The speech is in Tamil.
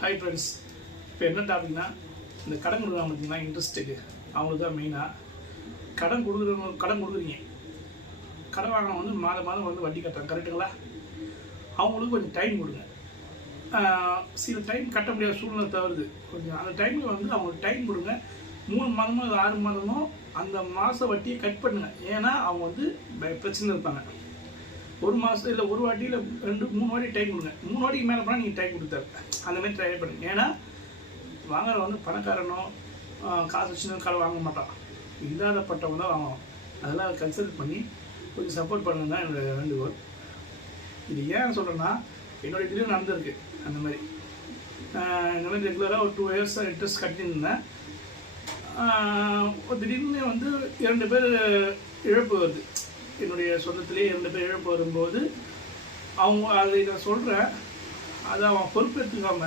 ஹாய் ஃப்ரெண்ட்ஸ் இப்போ என்ன டாபிக்னா இந்த கடன் கொடுக்குறாங்க பார்த்தீங்கன்னா இன்ட்ரெஸ்ட்டுக்கு அவங்களுக்கு தான் மெயினாக கடன் கொடுக்குறவங்க கடன் கொடுக்குறீங்க. கடன் வாங்கினவங்க வந்து மாதம் மாதம் வந்து வட்டி கட்டுறாங்க கரெக்டுங்களா அவங்களுக்கு கொஞ்சம் டைம் கொடுங்க. சில டைம் கட்ட முடியாத சூழ்நிலை தவறுது. கொஞ்சம் அந்த டைமில் வந்து அவங்களுக்கு டைம் கொடுங்க. மூணு மாதமோ ஆறு மாதமோ அந்த மாத வட்டியை கட் பண்ணுங்க. ஏன்னா அவங்க வந்து ப- பிரச்சனை இருப்பாங்க. ஒரு மாதம் இல்லை ஒரு வாட்டி இல்லை ரெண்டு மூணு வாட்டி டைம் கொடுங்க. மூணு வாட்டிக்கு மேலே போனால் நீங்கள் டைம் கொடுத்தாரு. அந்த மாதிரி ட்ரை பண்ணுங்க. ஏன்னா வாங்குற வந்து பணக்காரனோ காசு வச்சுன்னு கடை வாங்க மாட்டான். இல்லாதப்பட்டவங்க தான் வாங்குவோம் அதெல்லாம் கன்சல்ட் பண்ணி கொஞ்சம் சப்போர்ட் பண்ணுங்க தான் என்னோடய வேண்டுகோள் இது ஏன் சொல்கிறேன்னா என்னோட இதுலேயும் நடந்திருக்கு. அந்த மாதிரி. இந்த மாதிரி ரெகுலராக ஒரு டூ இயர்ஸ் இன்ட்ரெஸ்ட் கட்டியிருந்தேன். திடீர்னு வந்து இரண்டு பேர் இழப்பு வருது. என்னுடைய சொந்தத்திலேயே ரெண்டு பேர் இழப்பு வரும்போது அவங்க அதை நான் சொல்கிறேன் அதை அவன் பொறுப்பெடுத்துக்காம